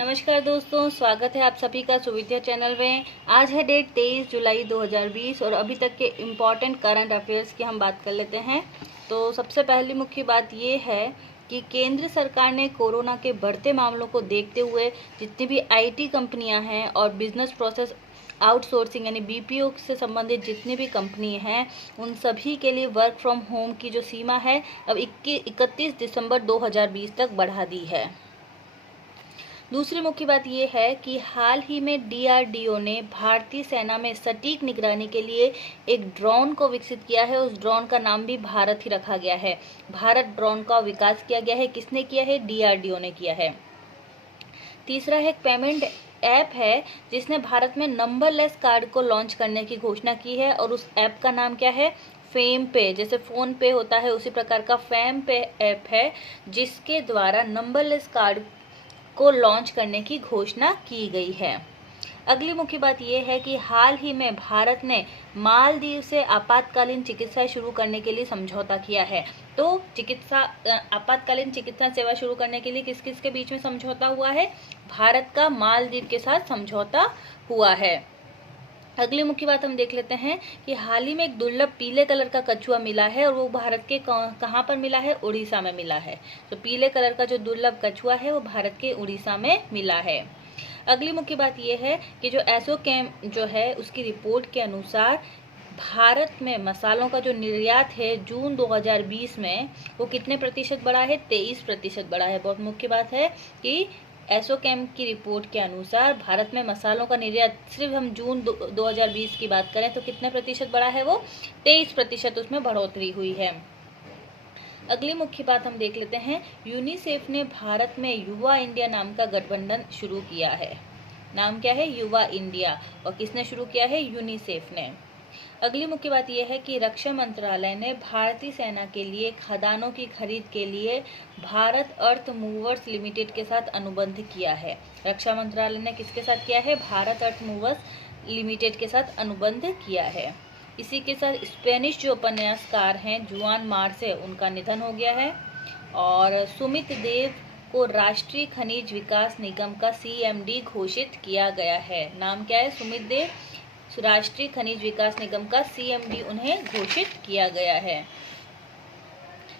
नमस्कार दोस्तों, स्वागत है आप सभी का सुविद्या चैनल में। आज है डेट 23 जुलाई 2020 और अभी तक के इम्पॉर्टेंट करंट अफेयर्स की हम बात कर लेते हैं। तो सबसे पहली मुख्य बात ये है कि केंद्र सरकार ने कोरोना के बढ़ते मामलों को देखते हुए जितनी भी आईटी कंपनियां हैं और बिजनेस प्रोसेस आउटसोर्सिंग यानी बीपीओ से संबंधित जितनी भी कंपनी हैं उन सभी के लिए वर्क फ्रॉम होम की जो सीमा है अब 31 दिसंबर 2020 तक बढ़ा दी है। दूसरी मुख्य बात यह है कि हाल ही में डीआरडीओ ने भारतीय सेना में सटीक निगरानी के लिए एक ड्रोन को विकसित किया है। उस ड्रोन का नाम भी भारत ही रखा गया है। भारत ड्रोन का विकास किया गया है। किसने किया है? डीआरडीओ ने किया है। तीसरा है एक पेमेंट ऐप है जिसने भारत में नंबरलेस कार्ड को लॉन्च करने की घोषणा की है और उस ऐप का नाम क्या है? फेम पे। जैसे फोन पे होता है उसी प्रकार का फेम पे ऐप है जिसके द्वारा नंबरलेस कार्ड को लॉन्च करने की घोषणा की गई है। अगली मुख्य बात यह है कि हाल ही में भारत ने मालदीव से आपातकालीन चिकित्सा शुरू करने के लिए समझौता किया है। तो आपातकालीन चिकित्सा सेवा शुरू करने के लिए किस किस के बीच में समझौता हुआ है? भारत का मालदीव के साथ समझौता हुआ है। अगली मुख्य बात हम देख लेते हैं कि हाल ही में एक दुर्लभ पीले कलर का कछुआ मिला है और वो भारत के कहाँ पर मिला है? उड़ीसा में मिला है। तो पीले कलर का जो दुर्लभ कछुआ है वो भारत के उड़ीसा में मिला है। अगली मुख्य बात यह है कि जो एसोचैम जो है उसकी रिपोर्ट के अनुसार भारत में मसालों का जो निर्यात है जून 2020 में वो कितने प्रतिशत बढ़ा है? 23% बढ़ा है। बहुत मुख्य बात है कि एसोचैम की रिपोर्ट के अनुसार भारत में मसालों का निर्यात सिर्फ हम जून 2020 की बात करें तो कितने प्रतिशत बढ़ा है? वो 23% उसमें बढ़ोतरी हुई है। अगली मुख्य बात हम देख लेते हैं, यूनिसेफ ने भारत में युवा इंडिया नाम का गठबंधन शुरू किया है। नाम क्या है? युवा इंडिया। और किसने शुरू किया है? यूनिसेफ ने। अगली मुख्य बात यह है कि रक्षा मंत्रालय ने भारतीय सेना के लिए खदानों की खरीद के लिए भारत अर्थ मूवर्स लिमिटेड के साथ अनुबंध किया है। रक्षा मंत्रालय ने किसके साथ किया है? भारत अर्थ मूवर्स लिमिटेड के साथ अनुबंध किया है। इसी के साथ स्पेनिश जो उपन्यासकार हैं जुआन मार्से उनका निधन हो गया है और सुमित देव को राष्ट्रीय खनिज विकास निगम का सीएमडी घोषित किया गया है। नाम क्या है? सुमित देव, राष्ट्रीय खनिज विकास निगम का सीएमडी उन्हें घोषित किया गया है।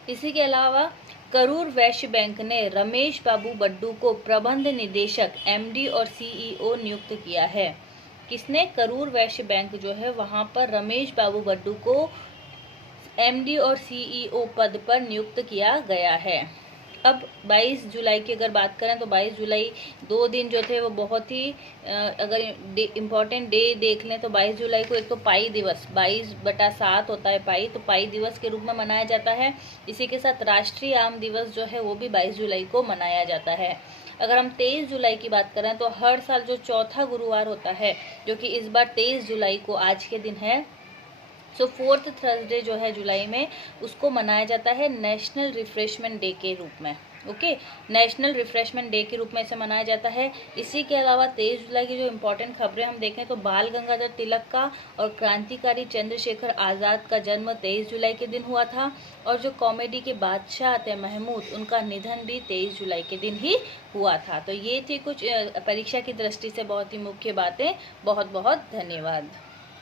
इसी के अलावा करूर वैश्य बैंक ने रमेश बाबू बड्डू को प्रबंध निदेशक एमडी और सीईओ नियुक्त किया है। किसने? करूर वैश्य बैंक जो है वहां पर रमेश बाबू बड्डू को एमडी और सीईओ पद पर नियुक्त किया गया है। अब 22 जुलाई की अगर बात करें तो 22 जुलाई 2 दिन जो थे वो बहुत ही अगर इम्पोर्टेंट डे देख लें तो 22 जुलाई को एक तो पाई दिवस 22/7 होता है पाई, तो पाई दिवस के रूप में मनाया जाता है। इसी के साथ राष्ट्रीय आम दिवस जो है वो भी 22 जुलाई को मनाया जाता है। अगर हम 23 जुलाई की बात करें तो हर साल जो चौथा गुरुवार होता है जो कि इस बार 23 जुलाई को आज के दिन है, सो 4th थर्सडे जो है जुलाई में उसको मनाया जाता है नेशनल रिफ्रेशमेंट डे के रूप में। ओके, नेशनल रिफ्रेशमेंट डे के रूप में इसे मनाया जाता है। इसी के अलावा 23 जुलाई की जो इम्पोर्टेंट खबरें हम देखें तो बाल गंगाधर तिलक का और क्रांतिकारी चंद्रशेखर आज़ाद का जन्म 23 जुलाई के दिन हुआ था और जो कॉमेडी के बादशाह थे महमूद उनका निधन भी 23 जुलाई के दिन ही हुआ था। तो ये थी कुछ परीक्षा की दृष्टि से बहुत ही मुख्य बातें। बहुत बहुत धन्यवाद।